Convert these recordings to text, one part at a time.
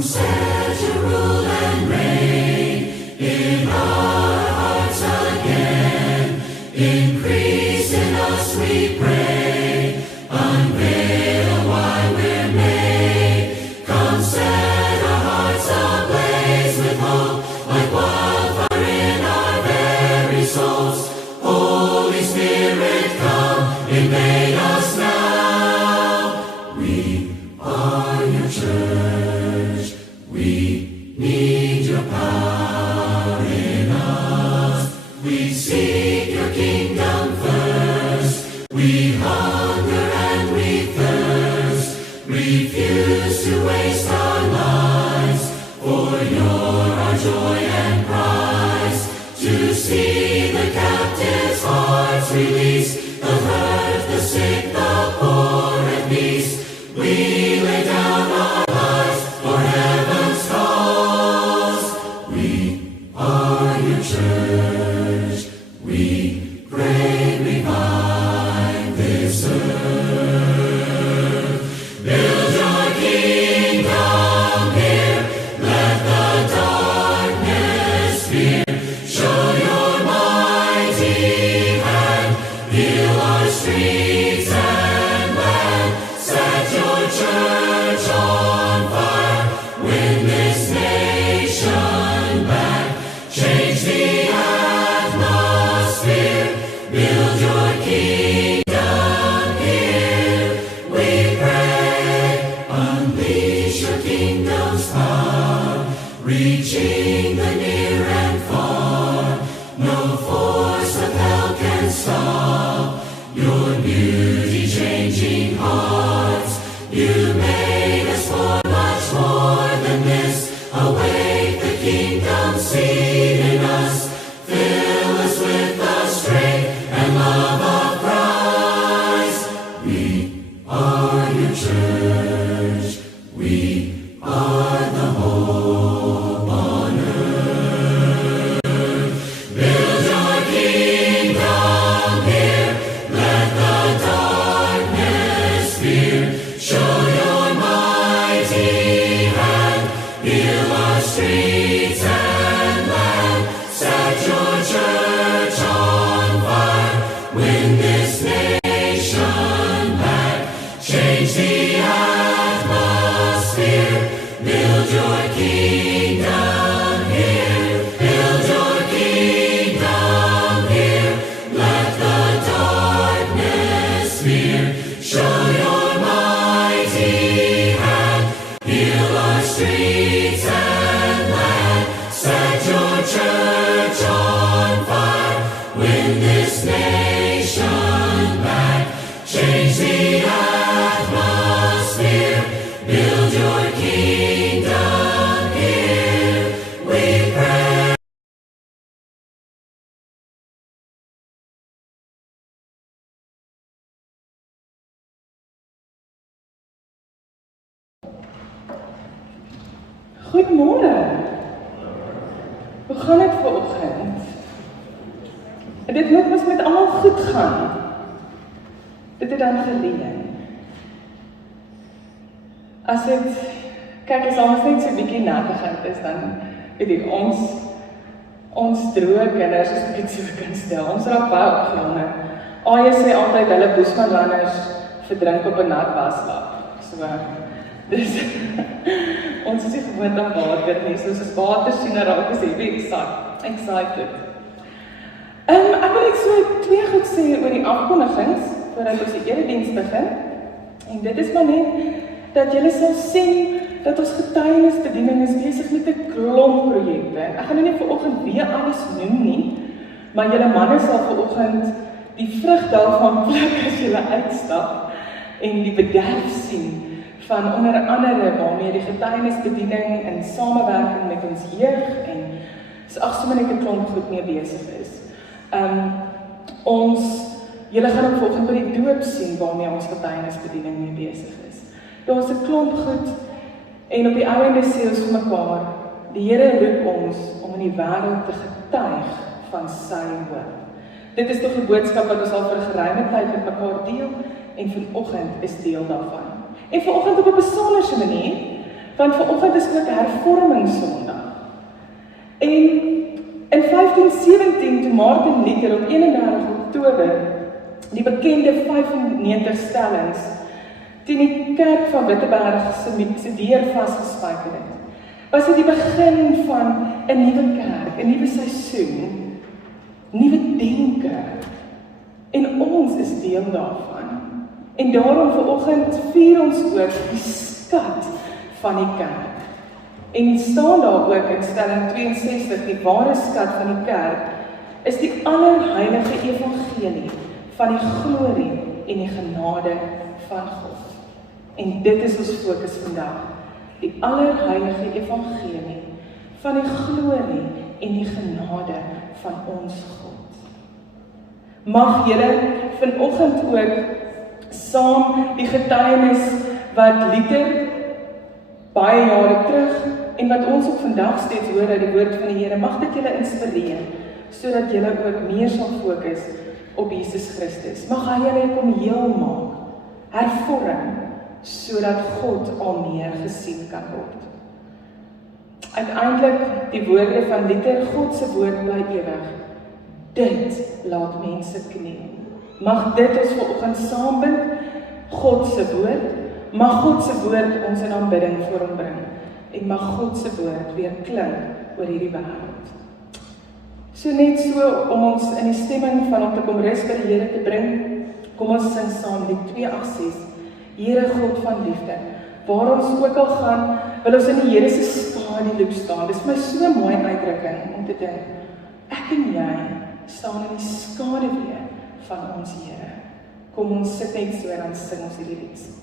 Set your rule and reign in our hearts again. Increase in us, we pray. Unveil why we're made. Come set our hearts ablaze with hope, like wildfire in our very souls. Holy Spirit, come, invade us now. We are your church. We need your power in us. We seek your kingdom first. We hunger and we thirst. Refuse to waste our lives. For you're our joy and prize. To see the captives' hearts release. The hurt, the sick, the poor at peace. We lay down our lives for heaven's cause. We are your church. We pray, revive this earth. Build your kingdom here. Let the darkness fear. Show your mighty hand. Heal our streets and land. Set your church on fire. Win this nation back. Change the atmosphere. Build your kingdom here. We pray. Unleash your kingdom's power. Reaching the near and far. No force of hell can stop your beauty changing hearts. You made us for much more than this. Awake the kingdom seed in us. Fill us with the strength and love of Christ. We are your church. We are the hope on earth. Build your kingdom here. Let the darkness fear. Show your mighty hand. Heal our streets and land. Set your church on fire. Win this nation back. Change the atmosphere. Build your kingdom here. Build your kingdom here. Let the darkness fear. Show your mighty hand. Heal our streets and land. Set your church on fire. Win this nation back. Change the atmosphere. Build your kingdom here. We pray. Goedemorgen. Hoe gaan het vanoggend? Dit moet mos met almal goed gaan. Dit het dan geleen. As dit, kyk, as ons net so 'n bietjie nat begin is, dan weet ek, ons droë kinders is net so kunstel. Ons raak baie opgewonde. Aye sê altyd hulle boesmanlanners verdrink op 'n nat waslap. So, dis ons is nie gewoond aan water nie, soos as water sien, dan raak ons heavy excited. Ek wil net so 2 goed sê oor die afkondigings, voordat ons die erediens begin. En dit is maar net, dat julle sal sien, dat ons getuienisbediening is besig met 'n klomp projekte. Ek gaan nou nie vanoggend weer alles noem nie, maar julle manne sal vanoggend die vrug daarvan pluk as julle uitstap, en die bederf sien, van onder andere waarmee die getuienisbediening in samewerking met ons jeug en sommer net 'n klomp goed mee besig is. Julle gaan ook volgende by die doop sien waarmee ons getuienisbediening mee besig is. Daar is 'n klomp goed en op die einde sê ons vir mekaar, die Here roep ons om in die wêreld te getuig van sy woord. Dit is tog 'n boodskap wat ons al vir 'n geruime tyd met mekaar deel en vanoggend is deel daarvan. En vanoggend op 'n besonderse manier Want vanoggend is ook hervormingssondag. En in 1517, toe Martin Luther op 31 Oktober die bekende 95 stellings teen die kerk van Witteberg se deur vasgespijker het, was dit die begin van 'n nuwe kerk, 'n nuwe seisoen, nuwe denke. En ons is deel daarvan. En daarom vanoggend vier ons ook die skat van die kerk. En staan daar ook in stelling 62, die ware skat van die kerk is die allerheilige evangelie van die glorie en die genade van God. En dit is ons fokus vandag. Die allerheilige evangelie van die glorie en die genade van ons God. Mag julle vanoggend ook saam die getuienis wat Luther baie jare terug en wat ons ook vandag steeds hoor uit die woord van die Here, mag dit julle inspireer sodat julle ook meer sal fokus op Jesus Christus. Mag hy julle kom heel maak, hervorm, sodat God al meer gesien kan word. Uiteindelik die woorde van Luther, God se woord bly ewig. Dit laat mense kniel. Mag dit ons vanoggend saambind, God se woord, mag God se woord ons in aanbidding voor hom bring, en mag God se woord weer klink oor hierdie wêreld. So net so om ons in die stemming van om te kom rus by die Here te bring, kom ons sing saam lied 286, Here God van liefde. Waar ons ook al gaan, wil ons in die Here se skaduloop staan. Dis my so mooi uitdrukking om te dink, ek en jy staan in die skaduwee van ons Here. Kom ons sit net so en dan sing ons hierdie lied.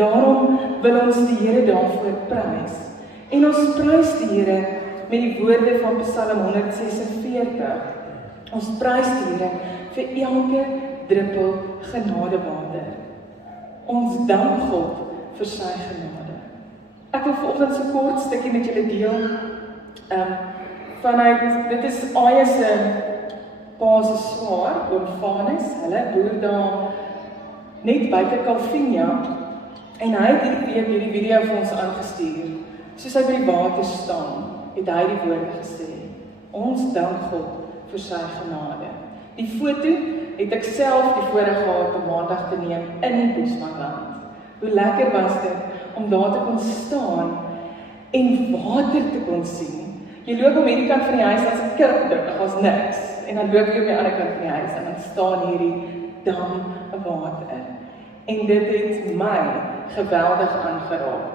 Daarom wil ons die Here daarvoor prys. En ons prys die Here met die woorde van Psalm 146. Ons prys die Here vir elke druppel genadewater. Ons dank God vir sy genade. Ek wil vanoggend so kort stukkie met julle deel. Vanuit, dit is Aie se pa se swaar, oom Vanus, hulle boer daar net buite Calvinia. En hy het hierdie week hierdie video vir ons aangestuur. Soos hy by die water staan, het hy die woorde gesê, ons dank God vir sy genade. Die foto het ek self die voorreg gehad om maandag te neem in die Bosmanland. Hoe lekker was dit om daar te kon staan en water te kon sien. Jy loop om hierdie kant van die huis, as 'n kirkdruk, was niks. En dan loop jy op die ander kant van die huis en dan staan hierdie dam water. En dit het my geweldig aangeraak.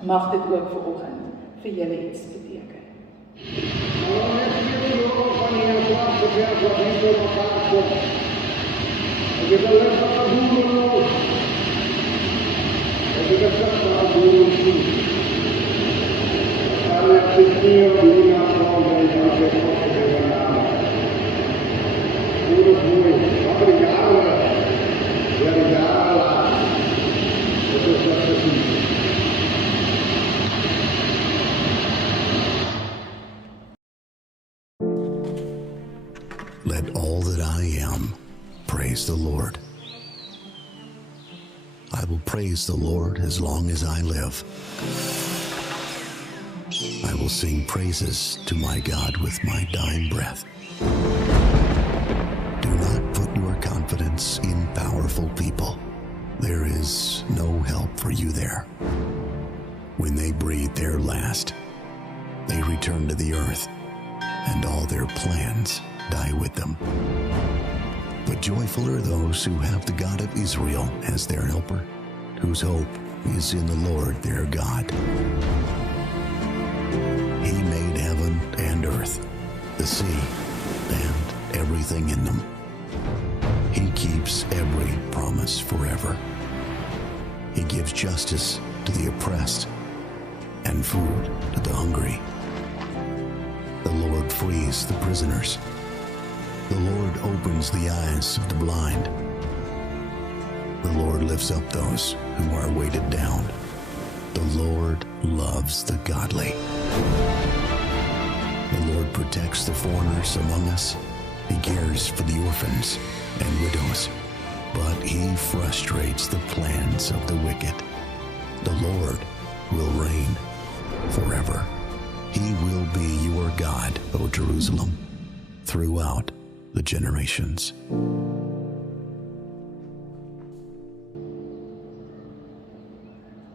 Mag dit ook vanoggend vir julle iets beteken. I will praise the Lord as long as I live. I will sing praises to my God with my dying breath. Do not put your confidence in powerful people. There is no help for you there. When they breathe their last, they return to the earth, and all their plans die with them. But joyful are those who have the God of Israel as their helper, whose hope is in the Lord their God. He made heaven and earth, the sea, and everything in them. He keeps every promise forever. He gives justice to the oppressed and food to the hungry. The Lord frees the prisoners. The Lord opens the eyes of the blind. The Lord lifts up those who are weighted down. The Lord loves the godly. The Lord protects the foreigners among us. He cares for the orphans and widows, but he frustrates the plans of the wicked. The Lord will reign forever. He will be your God, O Jerusalem, throughout the generations.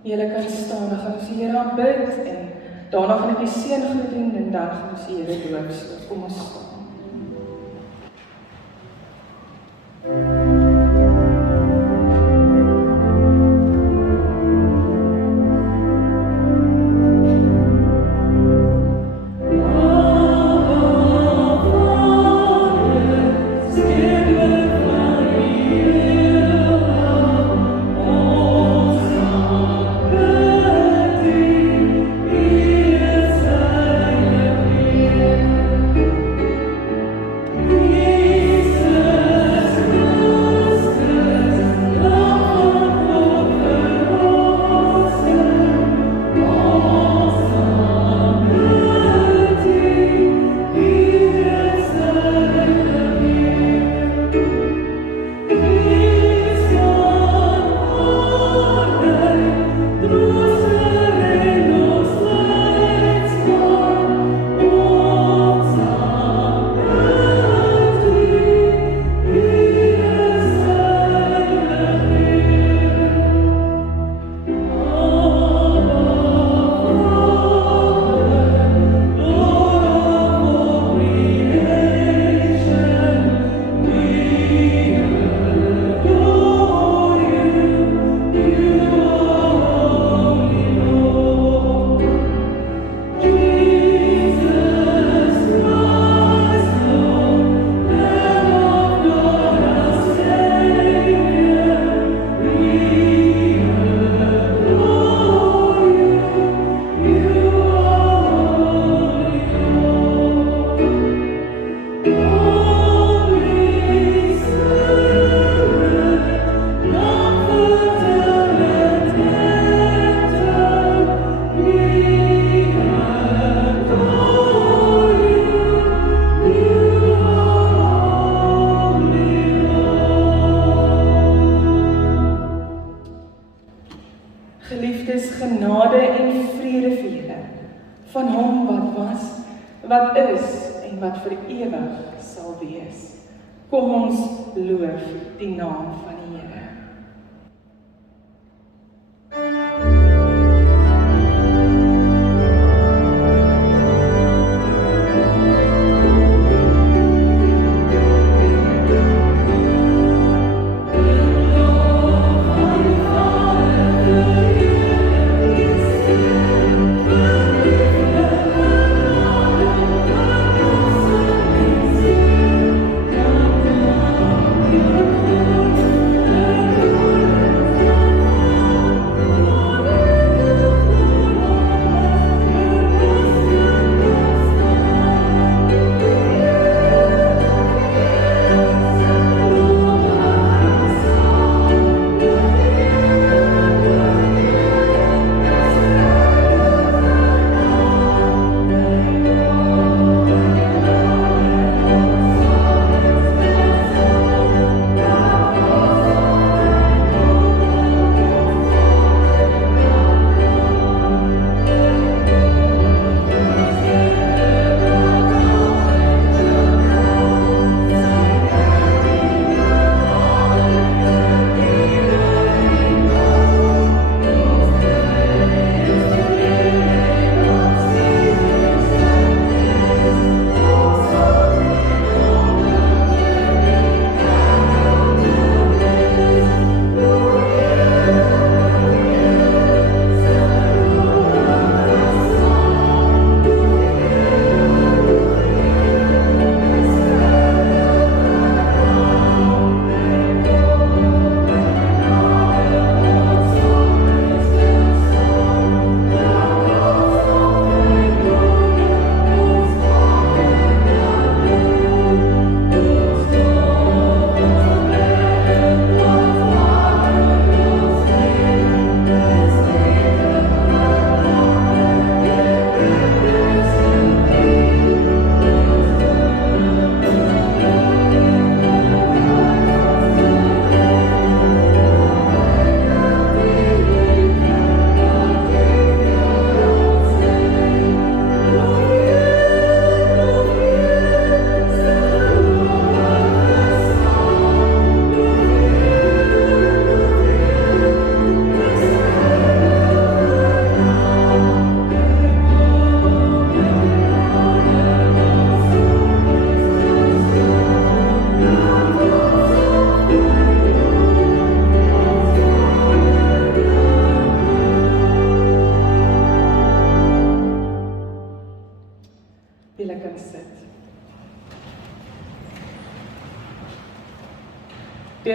Julle kan staan, dan gaan ons die Here aanbid en daarna gaan ek die seën groet doen en dan gaan ons die Here doop. So kom ons staan. Geliefdes, genade en vrede vir julle, van hom wat was, wat is en wat vir ewig sal wees. Kom ons loof die naam van die Here.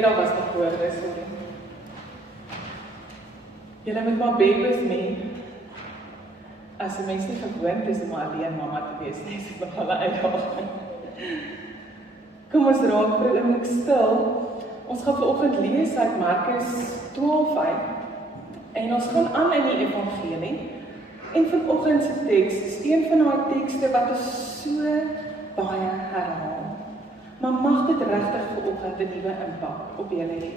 Daar was nog woorde, sorry. Julle moet maar babies mee. As 'n mens nie gewoond is om alleen mamma te wees, nie, is dit nog 'n uitdaging. Kom ons raak vir 'n oomblik stil. Ons gaan vanoggend lees uit Markus 12 uit. En ons gaan aan in die evangelie. En vanoggend se teks is een van daai tekste wat ons so baie herhaal. Maar mag dit regtig vanoggend 'n nuwe impak op julle hê.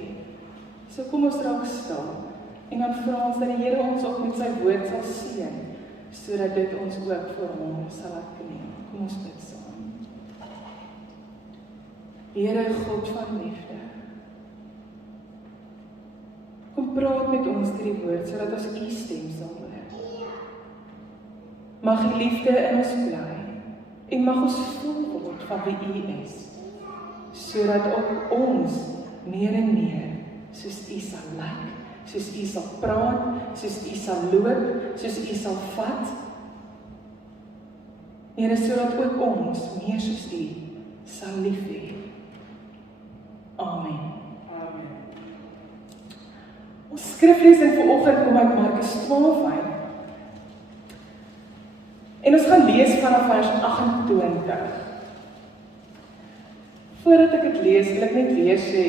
So kom ons raak stil. En dan vra ons dat die Here ons ook met sy woord sal seën, sodat dit ons ook vir hom sal laat neem. Kom ons bid saam. Here God van liefde, kom praat met ons deur die woord, sodat ons u stem sal hoor. Mag die liefde in ons bly, en mag ons vol word van wie u is, sodat ook ons meer en meer soos u sal lyk, soos u sal praat, soos u sal loop, soos u sal vat. Here, sodat ook ons meer soos u sal lief hê. Amen. Amen. Ons skriflesing vanoggend kom uit Markus 12 uit. En ons gaan lees vanaf vers 28. Voordat ek dit lees, wil ek net weer sê,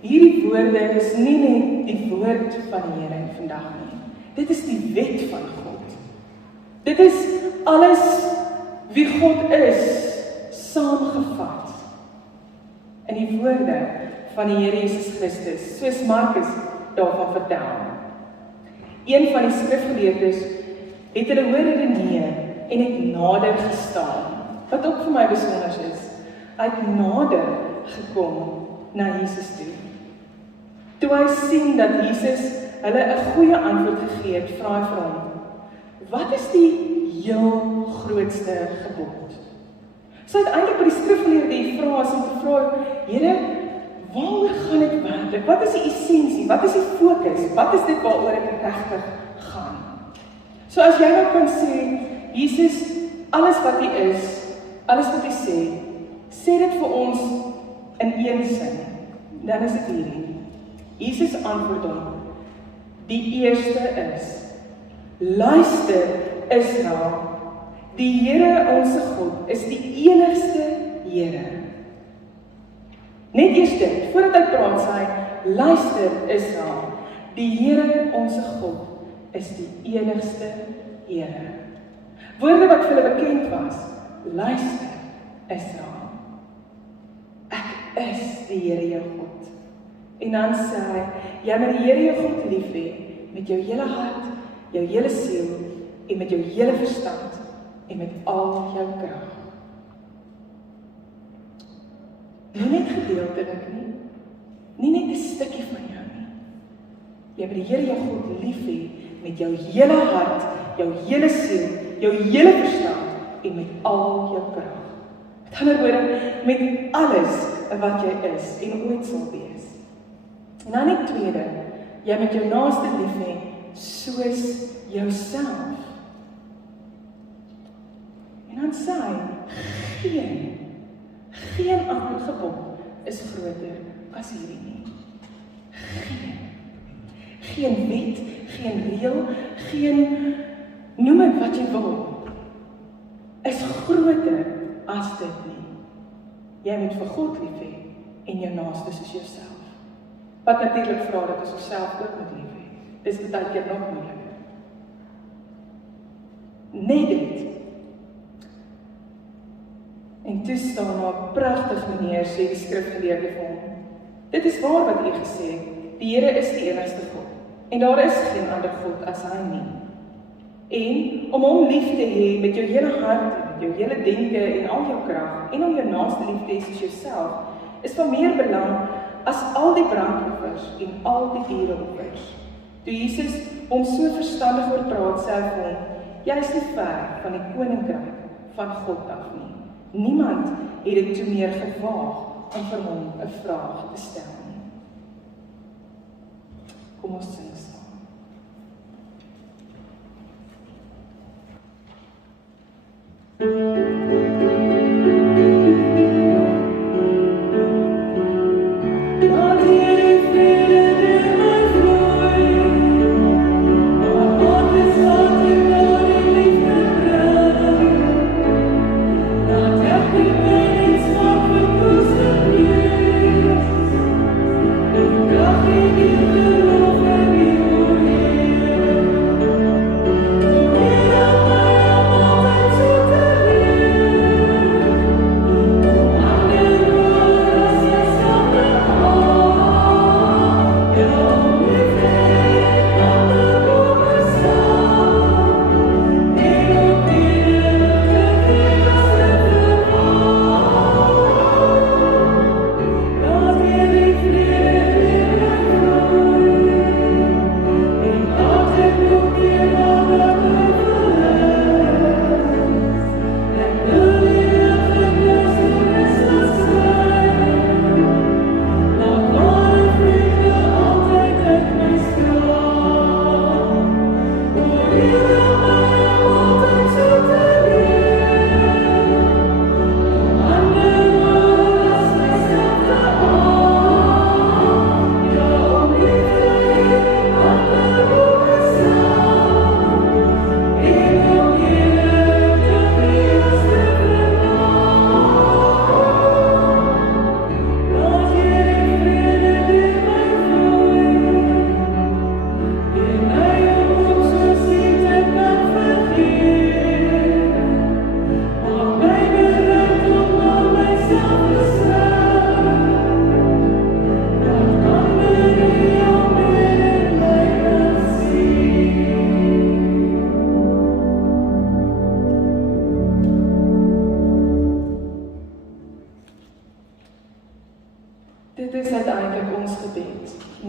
hierdie woorde is nie net die woord van die Here vandag nie. Dit is die wet van God. Dit is alles wie God is, saamgevat in die woorde van die Here Jesus Christus, soos Markus daarvan vertel. Een van die skrifgeleerdes het hulle hoor redeneer en het nader gestaan, wat ook vir my besonder is. Hy het nader gekom na Jesus toe. Toe hy sien dat Jesus hulle 'n goeie antwoord gegee het, vra hy vir hom, wat is die heel grootste gebod? So uiteindelik by die skrifgeleerde die vraag is om te vra, Here, waaroor gaan dit werklik? Wat is die essensie? Wat is die fokus? Wat is dit waaroor dit regtig gaan? So as jy nou kan sê, Jesus, alles wat hy is, alles wat hy sê dit vir ons in een sin, dan is dit hierdie. Jesus antwoord hom, die eerste is, luister Israel, die Here onse God is die enigste Here. Net eers dit, voordat hy praat sê, luister Israel, die Here onse God is die enigste Here. Woorde wat vir hulle bekend was, luister Israel, ek is die Here jou God. En dan sê hy, jy moet die Here jou God lief hê, met jou hele hart, jou hele siel, en met jou hele verstand, en met al jou krag. Nie net gedeeltelik nie, nie net 'n stukkie van jou nie. Jy moet die Here jou God lief hê, met jou hele hart, jou hele siel, jou hele verstand, en met al jou krag. Met ander woorde, met alles wat jy is, en ooit sal wees. En dan die tweede, jy moet jou naaste lief hê, soos jouself. En dan sê hy, geen ander gebod is groter as hierdie nie. Geen wet, geen reël, geen noem dit wat jy wil, is groter as dit nie. Jy moet vir God lief hê en jou naaste soos jouself. Wat natuurlik vra dat ons onsself ook moet lief hê. Dis baie keer nog moeiliker. Net dit. En toe staan daar 'n pragtige meneer, sê die skrifgeleerde vir hom. Dit is waar wat u gesê het, die Here is die enigste God, en daar is geen ander God as hy nie. En om hom lief te hê met jou hele hart, met jou hele denke en al jou krag, en om jou naaste lief te hê soos jouself, is van meer belang as al die brandoffers en al die diereoffers. Toe Jesus hom so verstandig oor praat, sê hy vir hom, jy is nie ver van die koninkryk van God af nie. Niemand het dit toe meer gewaag om vir hom 'n vraag te stel nie. Kom ons sing saam. God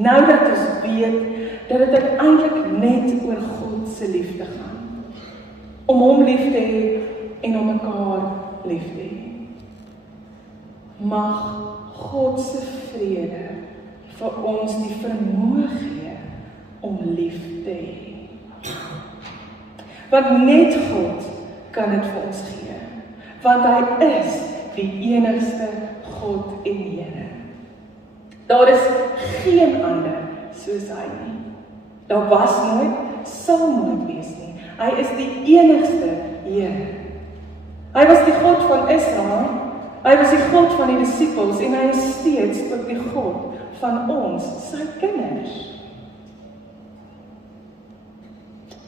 Nou dat ons weet dat dit uiteindelik net oor God se liefde gaan. Om hom lief te hê en om mekaar lief te hê. Mag God se vrede vir ons die vermoë gee om lief te hê. Want net God kan dit vir ons gee. Want hy is die enigste God en Here. Daar is geen ander soos hy nie. Daar was nooit, sal nooit wees nie. Hy is die enigste Here. Hy was die God van Israel, hy was die God van die disippels en hy is steeds ook die God van ons, sy kinders.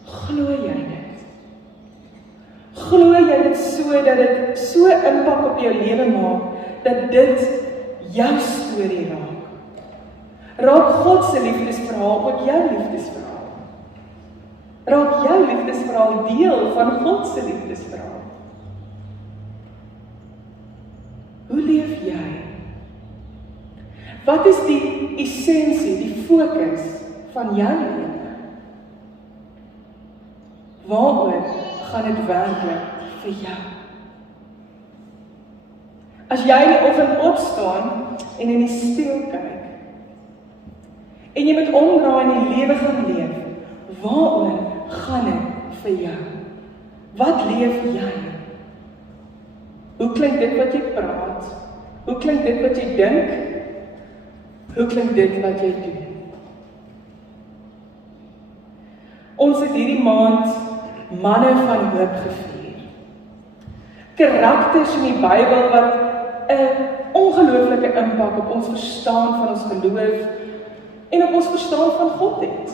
Glo jy dit? Glo jy dit so dat dit so impak op jou lewe maak, dat dit jou storie raak? Raak God se liefdesverhaal ook jou liefdesverhaal? Raak jou liefdesverhaal deel van God se liefdesverhaal? Hoe leef jy? Wat is die essensie, die fokus van jou lewe? Waaroor gaan dit werklik vir jou? As jy in die oggend opstaan en in die spieël kyk, en jy moet omdraai en die lewe gaan leef, waaroor gaan dit vir jou? Wat leef jy? Hoe klink dit wat jy praat? Hoe klink dit wat jy dink? Hoe klink dit wat jy doen? Ons het hierdie maand manne van hoop gevier. Karakters in die Bybel wat 'n ongelooflike impak op ons verstaan van ons geloof en op ons verstaan van God het.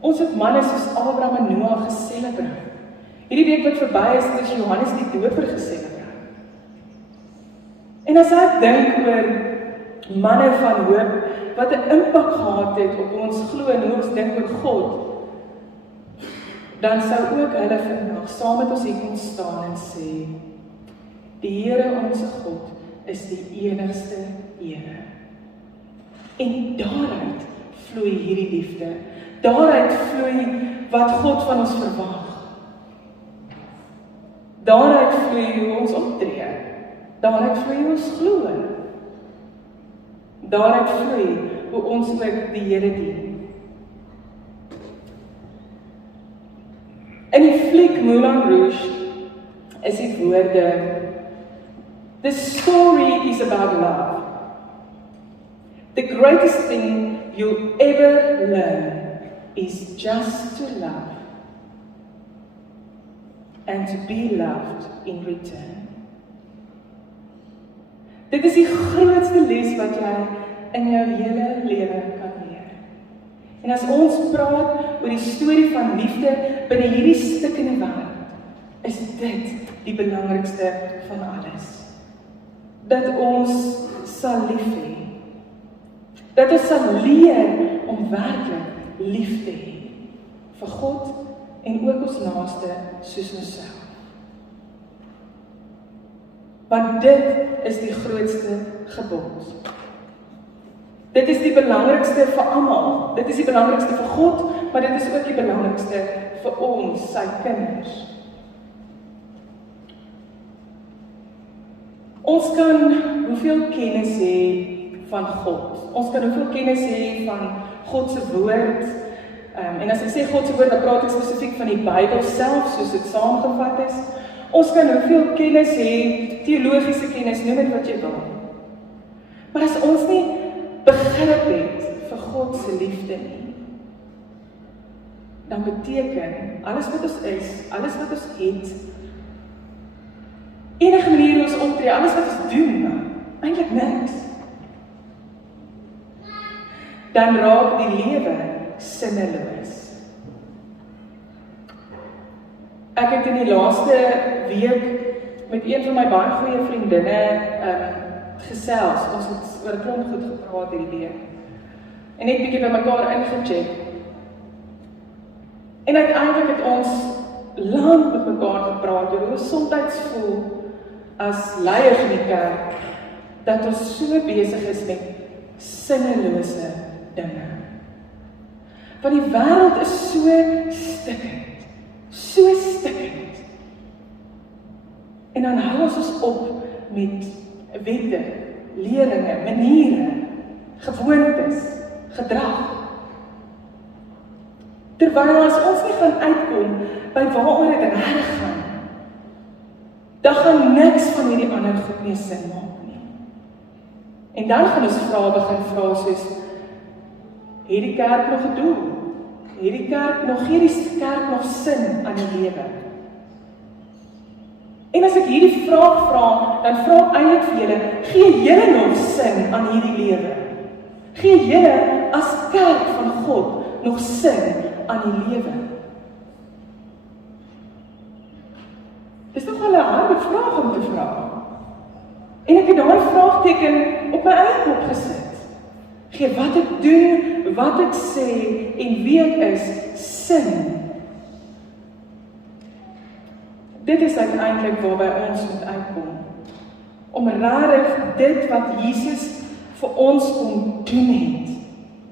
Ons het manne soos Abraham en Noah geselebreer. Hierdie week wat verby is Johannes die Doper geselebreer. En as ek dink oor manne van hoop wat 'n impak gehad het op ons glo en hoe ons dink oor God, dan sou ook hulle vandag saam met ons hier kon staan en sê, die Here ons God is die enigste Here. En daaruit vloei hierdie liefde. Daaruit vloei wat God van ons verwag. Daaruit vloei hoe ons optree. Daaruit vloei hoe ons glo. Daaruit vloei hoe ons ook die Here dien. In die fliek Moulin Rouge is die woorde, the story is about love. The greatest thing you'll ever learn is just to love and to be loved in return. Dit is die grootste les wat jy in jou hele lewe kan leer. En as ons praat oor die storie van liefde binne hierdie stikkende wêreld, is dit die belangrikste van alles. Dat ons sal lief hê. Dat ons sal leer om werklik lief te hê vir God en ook ons naaste soos onsself. Want dit is die grootste gebod. Dit is die belangrikste vir almal. Dit is die belangrikste vir God, maar dit is ook die belangrikste vir ons, sy kinders. Ons kan hoeveel kennis hê van God. Ons kan hoeveel kennis hê van God se woord. En as ek sê God se woord, dan praat ek spesifiek van die Bybel self, soos dit saamgevat is. Ons kan hoeveel kennis hê, teologiese kennis, noem dit wat jy wil. Maar as ons nie begrip het vir God se liefde nie, dan beteken alles wat ons is, alles wat ons het, enige manier hoe ons optree, alles wat ons doen, eintlik niks. Dan raak die lewe sinneloos. Ek het in die laaste week met een van my baie goeie vriendinne gesels. Ons het oor 'n klomp goed gepraat hierdie week. En net bietjie by mekaar ingecheck. En uiteindelik het ons lank met mekaar gepraat oor hoe ons soms voel as leiers in die kerk dat ons so besig is met sinnelose dinge. Want die wêreld is so stikkend. En dan hou ons op met wette, leringe, maniere, gewoontes, gedrag. Terwyl as ons nie gaan uitkom by waaroor dit reg gaan, dan gaan niks van hierdie ander goed meer sin maak nie. En dan gaan ons begin vra soos, het die kerk nog 'n doel? Het die kerk nog sin aan die lewe? En as ek hierdie vraag vra, dan vra ek eintlik vir julle, gee julle nog sin aan hierdie lewe? Gee julle as kerk van God nog sin aan die lewe? Dis nogal 'n harde vraag om te vra. En ek het daai vraagteken op my eie kop gesit. Gee wat ek doen, wat ek sê en wie ek is, sin. Dit is uiteindelik waarby ons moet uitkom. Om regtig dit wat Jesus vir ons kom doen het.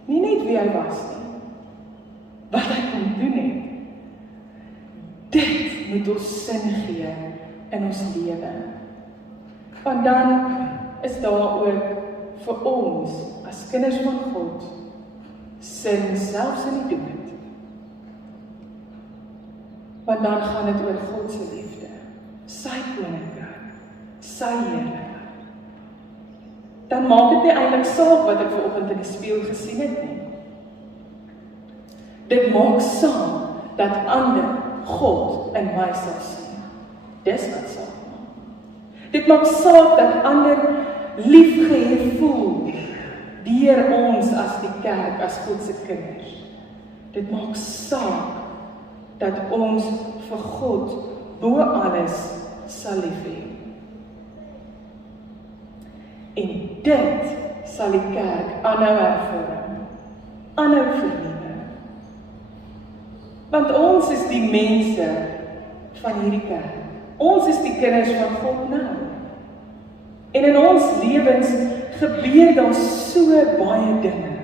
Nie net wie hy was nie. Wat hy kom doen het. Dit moet ons sin gee in ons lewe. Want dan is daar ook vir ons as kinders van God sin selfs in die dood. Want dan gaan dit oor God se liefde, sy koninkryk, sy heerlikheid. Dan maak dit nie eintlik saak wat ek vanoggend in die spieël gesien het nie. Dit maak saak dat ander God in my sal sien. Dis wat saak maak. Dit maak saak dat ander liefgehad voel deur ons as die kerk, as God se kinders. Dit maak saak dat ons vir God bo alles sal lief hê. En dit sal die kerk aanhou hervorm, aanhou vernuwe. Want ons is die mense van hierdie kerk. Ons is die kinders van God nou. En in ons lewens gebeur daar so baie dinge.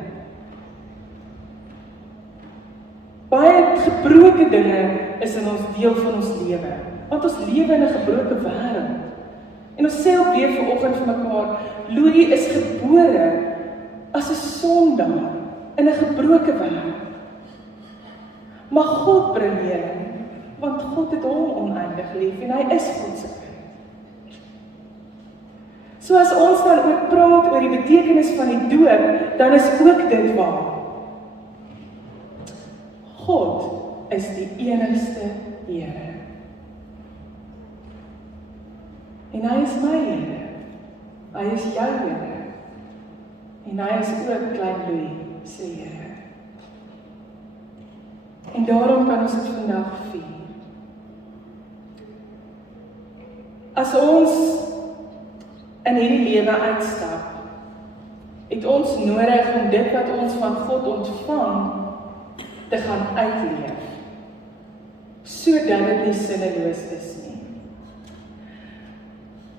Baie gebroke dinge is in ons deel van ons lewe. Want ons lewe in 'n gebroke wêreld. En ons sê ook weer vanoggend vir mekaar, Louis is gebore as 'n sondaar in 'n gebroke wêreld. Maar God bring heling, want God het hom oneindig lief en hy is God se kind. So as ons dan ook praat oor die betekenis van die doop, dan is ook dit waar. God is die enigste Here. En hy is my Here. Hy is jou Here. En hy is ook klein Louis se Here. En daarom kan ons dit vandag vier. As ons in hierdie lewe uitstap, het ons nodig om dit wat ons van God ontvang te gaan uitleef, sodat dit nie sinneloos is nie.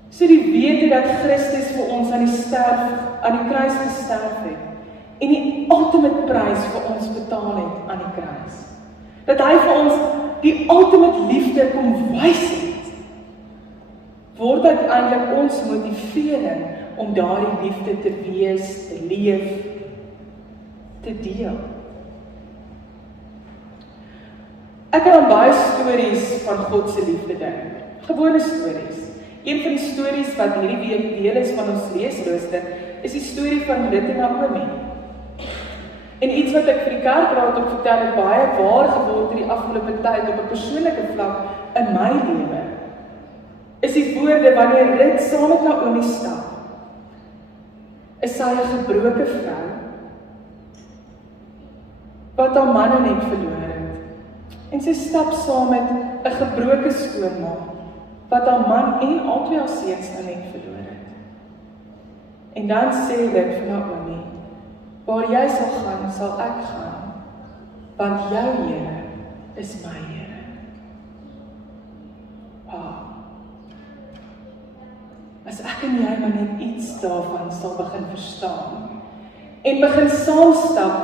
So die wete dat Christus vir ons aan die kruis gesterf het, en die ultimate prys vir ons betaal het aan die kruis. Dat hy vir ons die ultimate liefde kom wys het, word uiteindelik ons motivering om daardie liefde te wees, te leef, te deel. Ek het aan baie stories van God se liefde dink, gewone stories. Een van die stories wat hierdie week deel is van ons leesrooster, is die storie van Ruth en Naomi. En iets wat ek vir die kerkraad ook vertel het baie waar geword in die afgelope tyd op 'n persoonlike vlak in my lewe, is die woorde wanneer Ruth saam met Naomi stap, is sy 'n gebroke vrou, wat haar man net verloor het. En sy stap saam met 'n gebroke skoonma, wat haar man en al twee haar seuns net verloor het. En dan sê Ruth vir Naomi, waar jy sal gaan, sal ek gaan, want jou Here is my Here. As ek en jy maar net iets daarvan sal begin verstaan, en begin saamstap,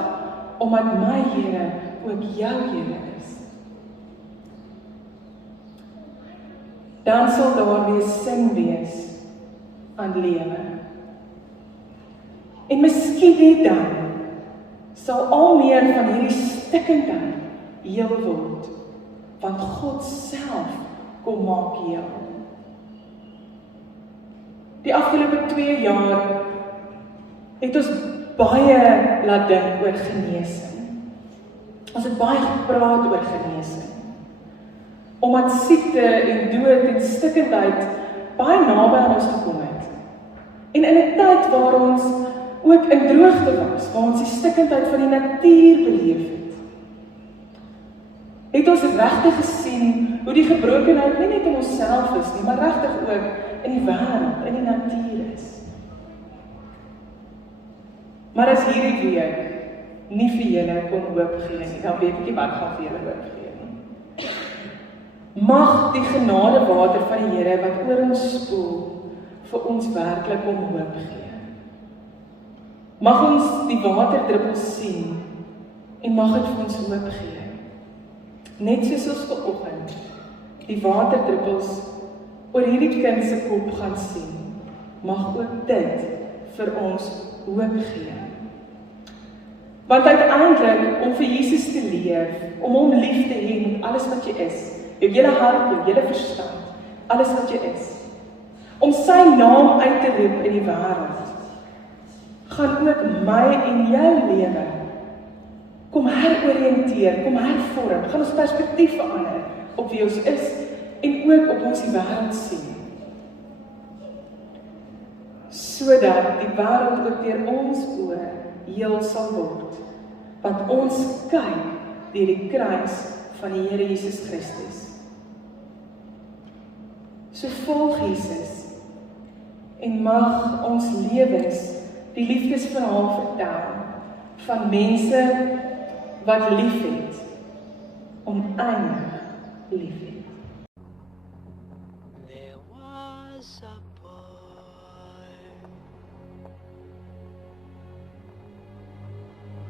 omdat my Here ook jou Here is. Dan sal daar weer sin wees aan lewe. En miskien net dan sal al meer van hierdie stikkendheid heel word, want God self kom maak heel. Die afgelope 2 jaar het ons baie laat dink oor genesing. Ons het baie gepraat oor genesing. Omdat siekte en dood en stikkendheid baie naby aan ons gekom het. En in 'n tyd waar ons ook in droogte was, waar ons die stikkendheid van die natuur beleef het ons regtig gesien hoe die gebrokenheid nie net in onsself is nie, maar regtig ook in die wêreld, in die natuur is. Maar as hierdie week nie vir julle kon hoop gee nie, dan weet ek nie wat gaan vir julle hoop gee nie. Mag die genadewater van die Here wat oor ons spoel, vir ons werklik om hoop gee. Mag ons die waterdruppels sien, en mag dit vir ons hoop gee. Net soos ons vanoggend die waterdruppels oor hierdie kind se kop gaan sien, mag ook dit vir ons hoop gee. Want uiteindelik, om vir Jesus te leef, om hom lief te hê met alles wat jy is, jou hele hart, jou hele verstand, alles wat jy is, om sy naam uit te roep in die wêreld, gaan ook my en jou lewe kom heroriënteer, kom hervorm, gaan ons perspektief verander op wie ons is en ook op ons die wêreld sien. Sodat die wêreld ook deur ons oë heel sal word, want ons kyk deur die kruis van die Here Jesus Christus. So volg Jesus en mag ons lewens die liefdesverhaal vertel van mense wat lief het, oneindig lief het. There was a boy,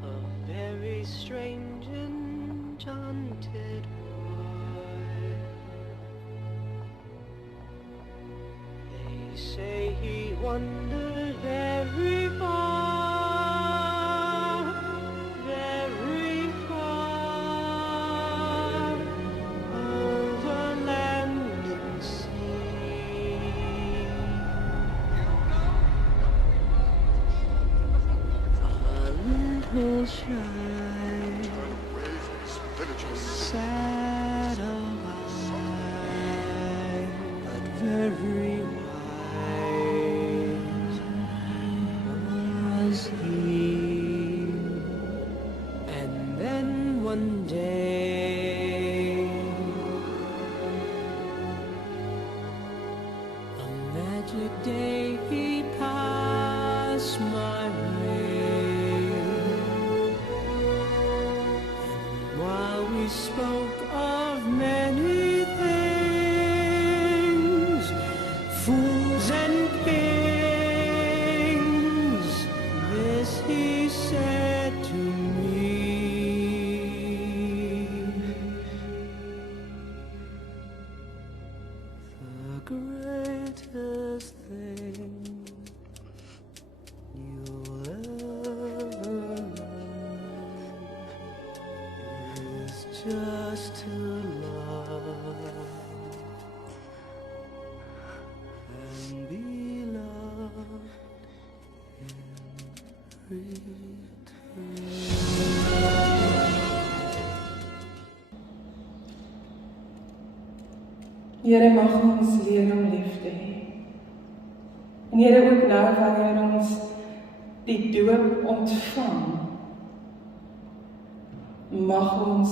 a very strange enchanted boy. They say he wandered very far, very far, over land and sea. A little shy, sad of eye, but very wise was he. And then one day, a magic day, he passed my way. And while we spoke of many things, fools and kings, this he said to me: the greatest thing you'll ever learn is just to love and be loved in Here, mag ons leer om lief te hê. En Here, ook nou wanneer ons die doop ontvang, mag ons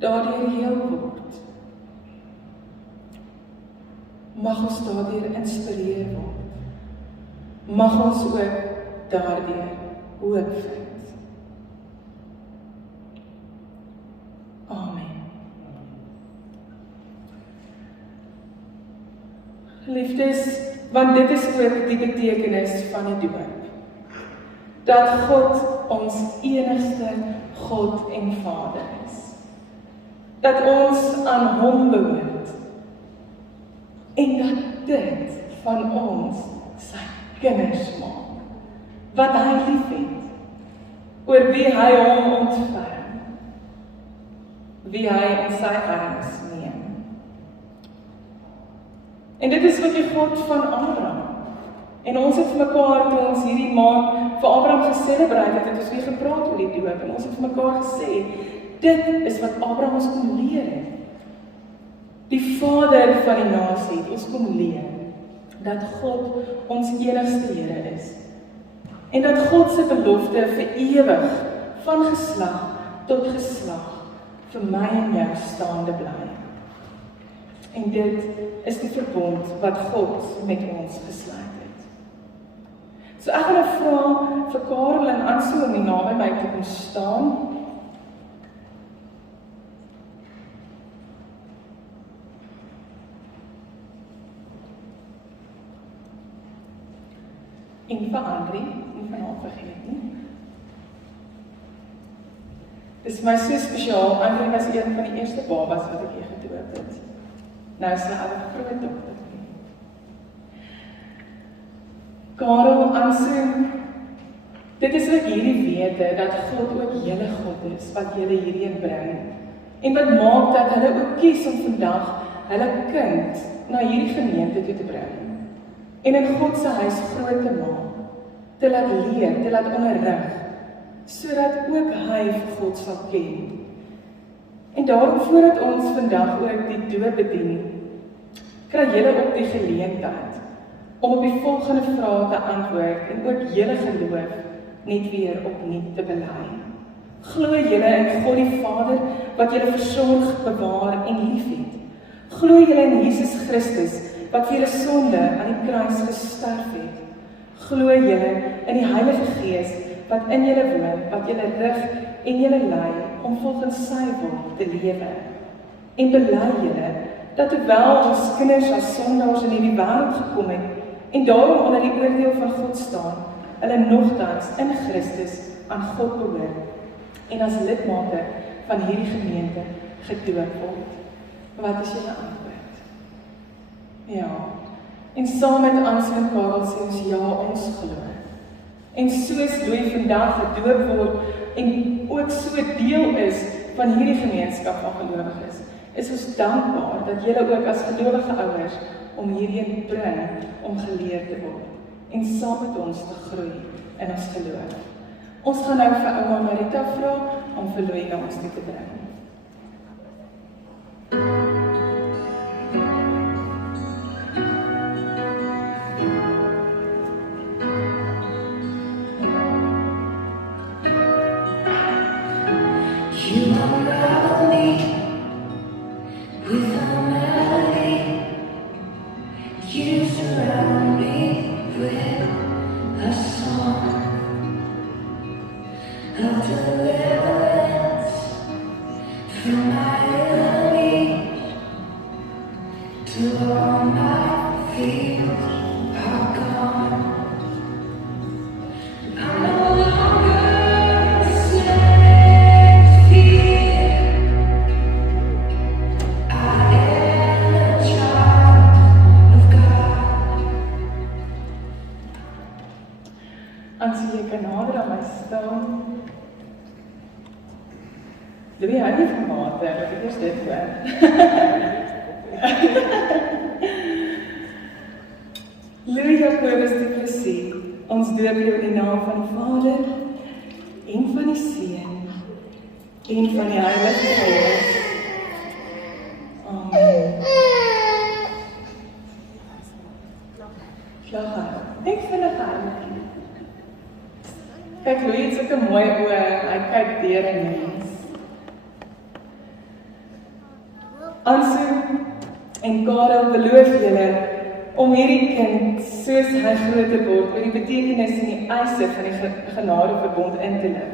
daardeur heel word. Mag ons daardeur inspireer word. Mag ons ook daardeur hoop vind. Amen. Geliefdes, want dit is ook die betekenis van die doop. dat God ons enigste God en Vader is. Dat ons aan hom behoort. En dat dit van ons sy kinders maak. Wat hy liefhet. Oor wie hy hom ontferm. Wie hy in sy arms neem. En dit is wat die God van Abraham. En ons het vir mekaar, toe ons hierdie maand vir Abraham geselebreer het, het ons weer gepraat oor die doop, en ons het vir mekaar gesê, dit is wat Abraham ons kom leer het. Die vader van die nasie het ons kom leer, dat God ons enigste Here is. En dat God se belofte vir ewig, van geslag tot geslag, vir my en jou staande bly. En dit is die verbond wat God met ons gesluit het. So ek gaan vra vir Karel en Anso om die naam by my te kom staan. En vir Andrie, nie van haar vergeet nie. Dit is vir my so spesiaal, Andrie was een van die eerste babas wat ek hier gedoop het. Nou is sy al 'n groot dogter. Karel, Anso, dit is wat hierdie weet, dat God ook julle God is, wat julle hierheen bring. En wat maak dat hulle ook kies om vandag hulle kind na hierdie gemeente toe te bring. En in God se huis groot te maak, te laat leer, te laat onderrig, sodat ook hy vir God sal ken. En daarom voordat ons vandag ook die doop bedien, kry julle ook die geleentheid om op die volgende vrae te antwoord en ook julle geloof net weer opnuut te bely. Glo julle in God die Vader wat julle versorg, bewaar en liefhet? Glo julle in Jesus Christus wat vir julle sonde aan die kruis gesterf het? Glo julle in die Heilige Gees wat in julle woon, wat julle rig en julle lei om volgens sy wil te lewe? En bely julle dat hoewel ons kinders as sondaars in hierdie wêreld gekom het en daarom onder die oordeel van God staan, hulle nogtans in Christus aan God behoort en as lidmate van hierdie gemeente gedoop word? Wat is julle antwoord? Ja, en saam met Anso en Karel sê ons ja, ons glo. En soos Louis vandag gedoop word en ook so deel is van hierdie gemeenskap van gelowiges, is ons dankbaar dat julle ook as gelowige ouers om hierheen bring om geleer te word en saam met ons te groei in ons geloof. Ons gaan nou vir ouma Marita vra om vir Louis na ons toe te bring. You unravel me with a melody. You surround me with a song of deliverance from my enemies. Till all my fears are gone. I'm no longer a slave here. I am a child of God. Anso, jy kan nader aan my staan. Louis hou nie van water, wat ek eers dit hoor. Louis Jacobus du Plessis, ons doop jou in die naam van die Vader, en van die Seun, en van die Heilige Gees. Amen. Slag aan. Ek vinnig aan. Kyk, Louis het sulke mooi oë, hy kyk deur 'n mens. Anso en Karel beloof julle om hierdie kind, soos hy groter word, oor die betekenis en die eise van die genadeverbond in te lig.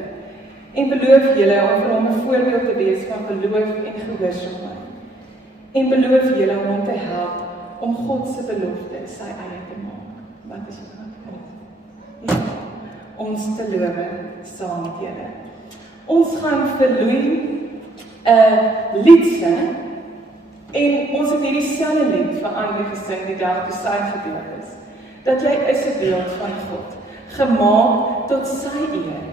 En beloof julle om vir hom 'n voorbeeld te wees van geloof en gehoorsaamheid. En beloof julle om hom te help om God se belofte sy eie te maak. Wat is julle antwoord? Ja. ons te loof saam met julle. Ons gaan vir Louis 'n lied sing en ons het hierdie selfde lied vir Andrie gesing die dag toe sy gedoop is. Dat jy is 'n beeld van God, gemaak tot sy eer.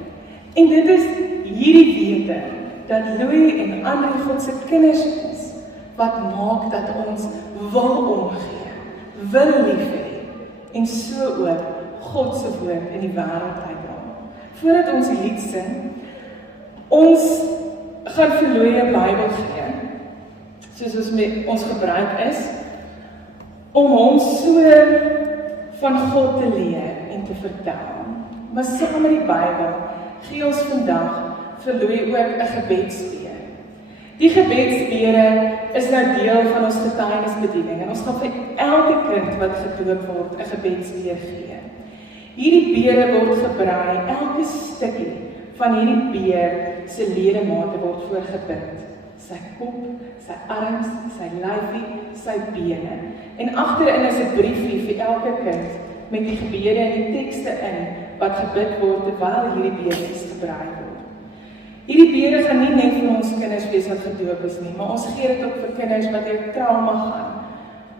En dit is hierdie wete dat Louis en Andrie God se kinders is, wat maak dat ons wil omgee, wil lief hê, en so ook God se woord in die wêreld uitdra. Voordat ons die lied sing, ons gaan vir Louis 'n Bybel gee, soos ons gebruik is, om hom so van God te leer en te vertel. Maar saam met die Bybel gee ons vandag vir Louis ook 'n gebedsbeer. Die gebedsbere is nou deel van ons getuienisbediening en ons gaan vir elke kind wat gedoop word 'n gebedsbeer gee. Hierdie bere word gebrei, elke stukkie van hierdie beer se ledemate word voorgebid. Sy kop, sy arms, sy lyfie, sy bene. En agterin is 'n briefie vir elke kind met die gebede en die tekste in wat gebid word terwyl hierdie beertjies gebrei word. Hierdie bere gaan nie net vir ons kinders wees wat gedoop is nie, maar ons gee dit ook vir kinders wat deur trauma gaan,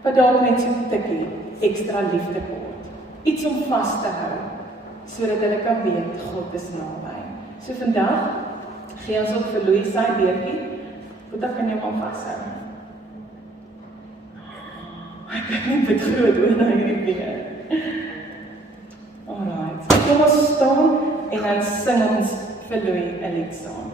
wat dalk net so 'n tikkie ekstra liefde word. Iets om vas te hou, sodat hulle kan weet God is naby. So vandag gee ons ook vir Louis sy beertjie, want kan jy hom vashou. Ek kan nie dit groot hoor na hierdie beer. Alright, kom ons staan en dan sing ons vir Louis 'n lied saam.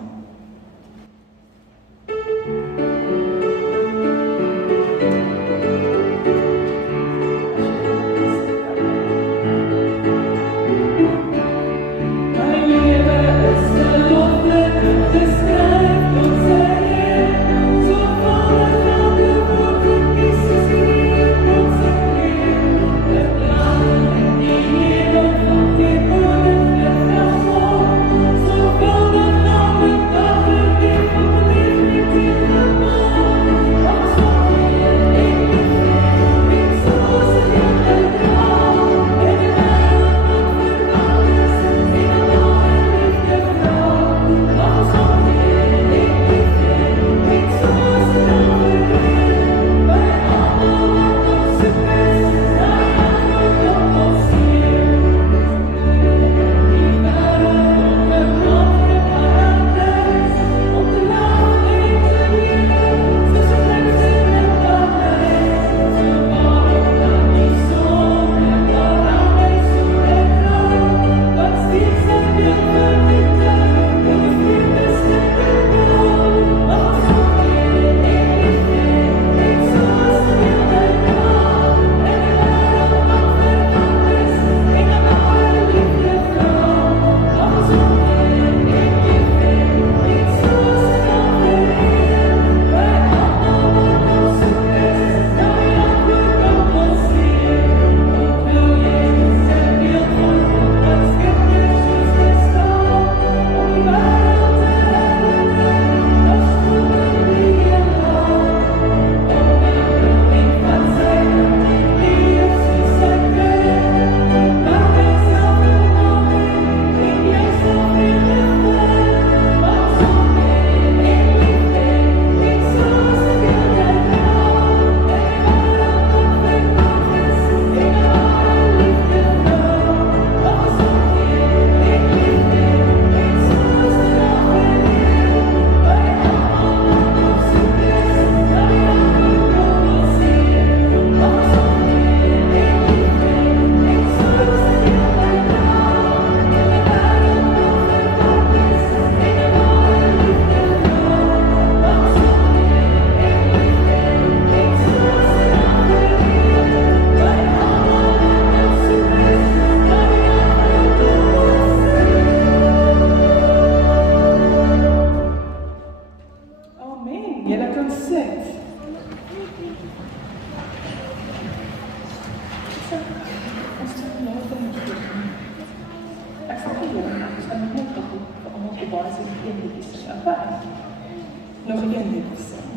Nog een liedjie sing.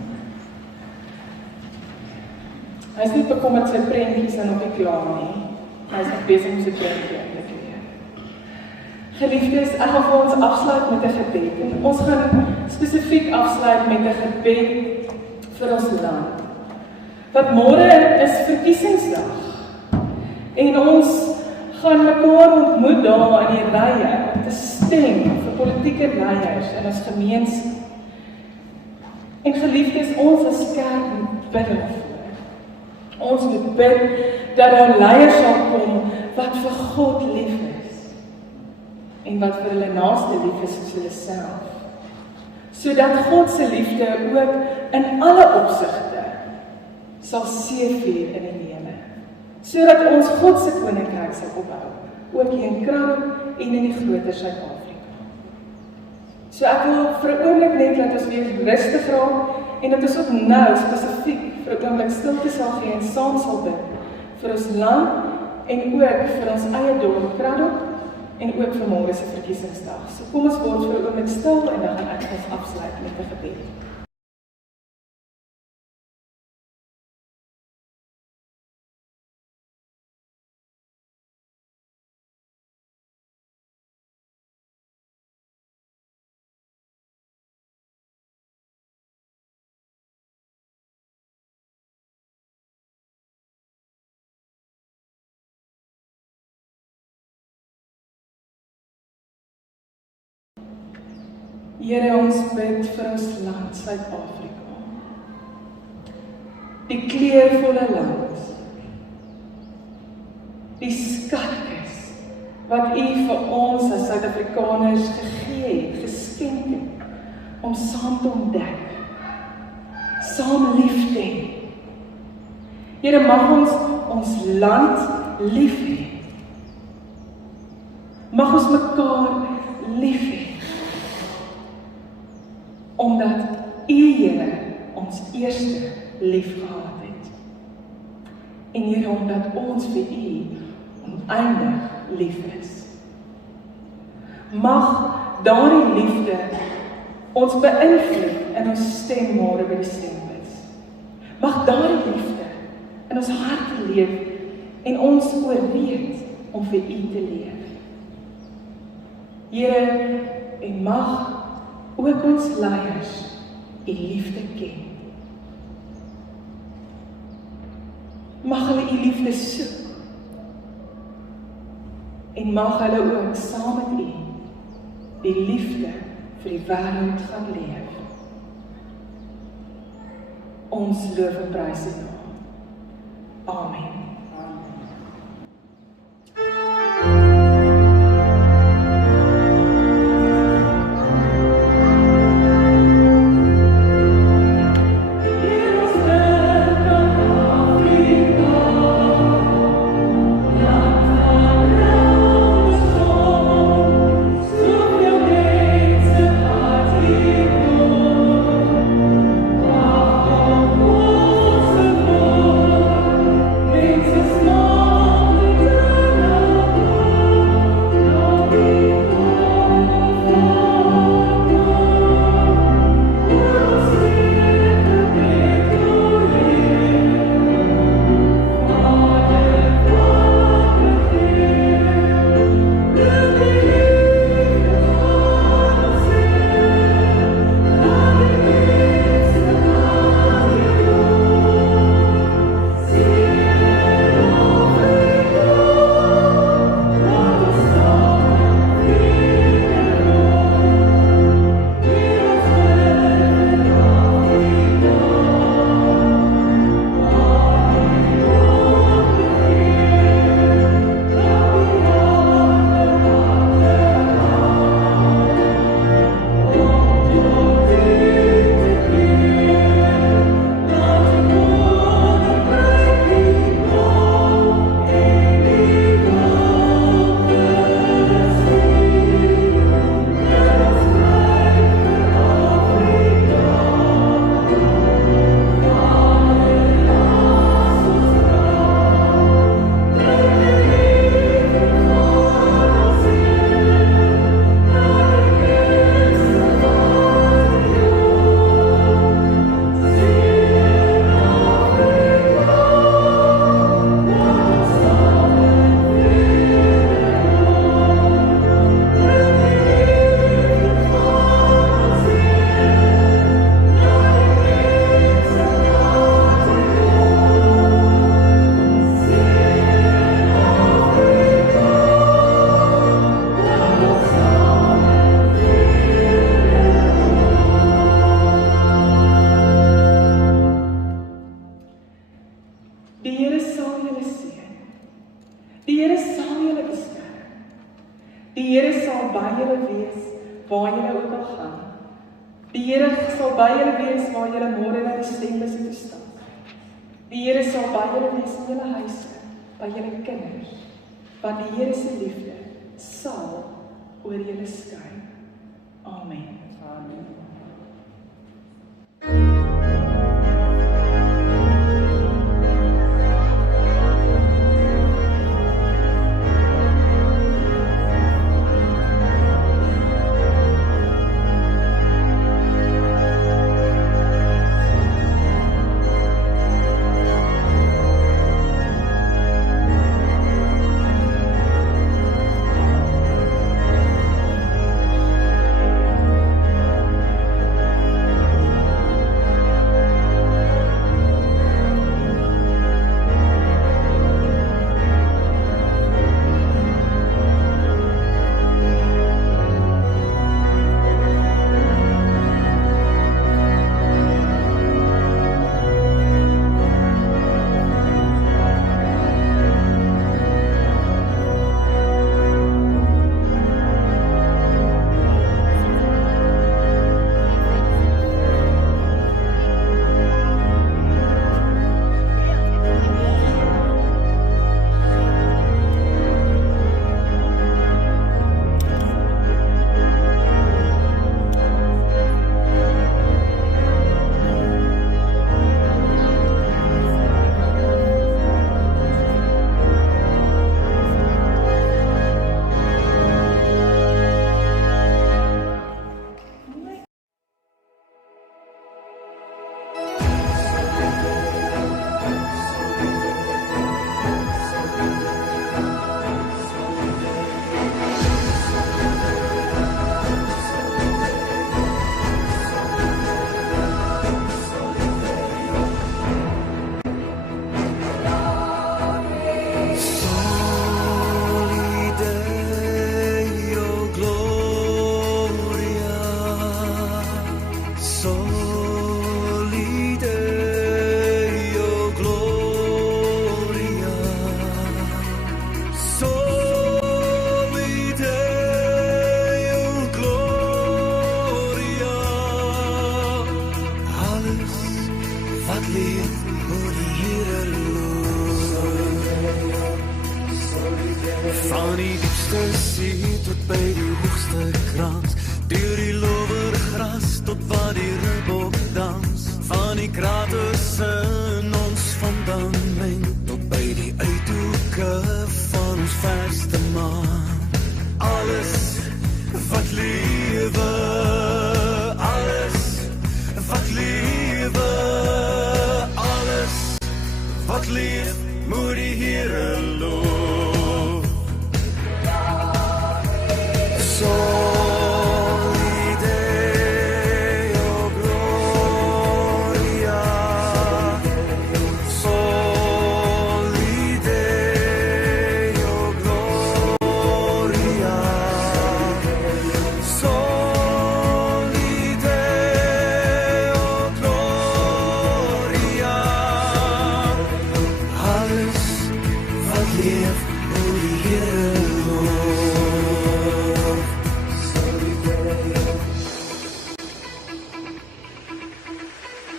Hy is nie bekommerd sy prentjies en nog nie klaar nie. Hy is nog besig om sy prentjie te leer. Geliefdes, ek gaan vir ons afsluit met 'n gebed. En ons gaan spesifiek afsluit met 'n gebed vir ons land. Want môre is verkiesingsdag. En ons gaan mekaar ontmoet daar in die rye om te stem vir politieke leiers in ons gemeenskap. En geliefdes, ons as kerk moet bid daarvoor. Ons moet bid dat daar leiers sal kom wat vir God lief is en wat vir hulle naaste lief is soos hulle self. Sodat God se liefde ook in alle opsigte sal seëvier in die lewe. Sodat ons God se koninkryk sal opbou, ook hier in Kraddock en in die groter Suid-Afrika. So ek wil vir 'n oomblik net laat ons weer rustig raak en dat ons ook nou spesifiek vir 'n oomblik stilte sal gee en saam sal bid vir ons land en ook vir ons eie dorp Kraddock en ook vir môre se verkiesingsdag. So kom ons word vir 'n oomblik stil en dan gaan ek ons afsluit met 'n gebed. Here, ons bid vir ons land, Suid-Afrika. Die kleurvolle land. Die skatkis wat U vir ons as Suid-Afrikaners gegee het, geskenk het, om saam te ontdek, saam lief te hê. Here, mag ons land lief hê. Mag ons mekaar lief hê. Omdat U, Here, ons eerste lief gehad het. En Here, omdat ons vir U oneindig lief is. Mag daardie liefde ons beïnvloed in ons stem môre by die stembus. Mag daardie liefde in ons harte leef en ons oorreed om vir U te leef. Here, en mag ook ons leiers U liefde ken. Mag hulle U liefde soek. En mag hulle ook saam met U die liefde vir die wêreld gaan leef. Ons loof en prys U naam. Amen. Thank Die Here sal by julle wees waar julle môre na die stembus toe stap. Die Here sal by julle wees in julle huise, by julle kinders, want die Here se liefde sal oor julle skyn. Amen. Amen. Van die diepste see tot by die hoogste krans, deur die lowergras tot waar die ribok dans, van die kraters in ons fundament tot by die uithoeke van ons verste maan. Alles wat lewe, alles wat lewe, alles wat leef, moet die Here loof.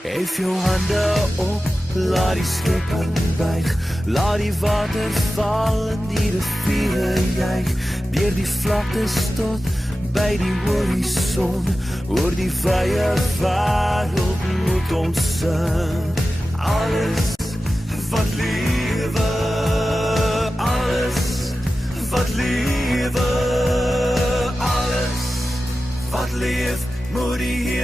Hef jou hande op, laat die skepping buig, laat die water val en die riviere juig, deur die vlaktes tot by die horison, oor die vrye wêreld moet ons sing. Alles wat lewe, alles wat lewe, alles wat leef, moet die Here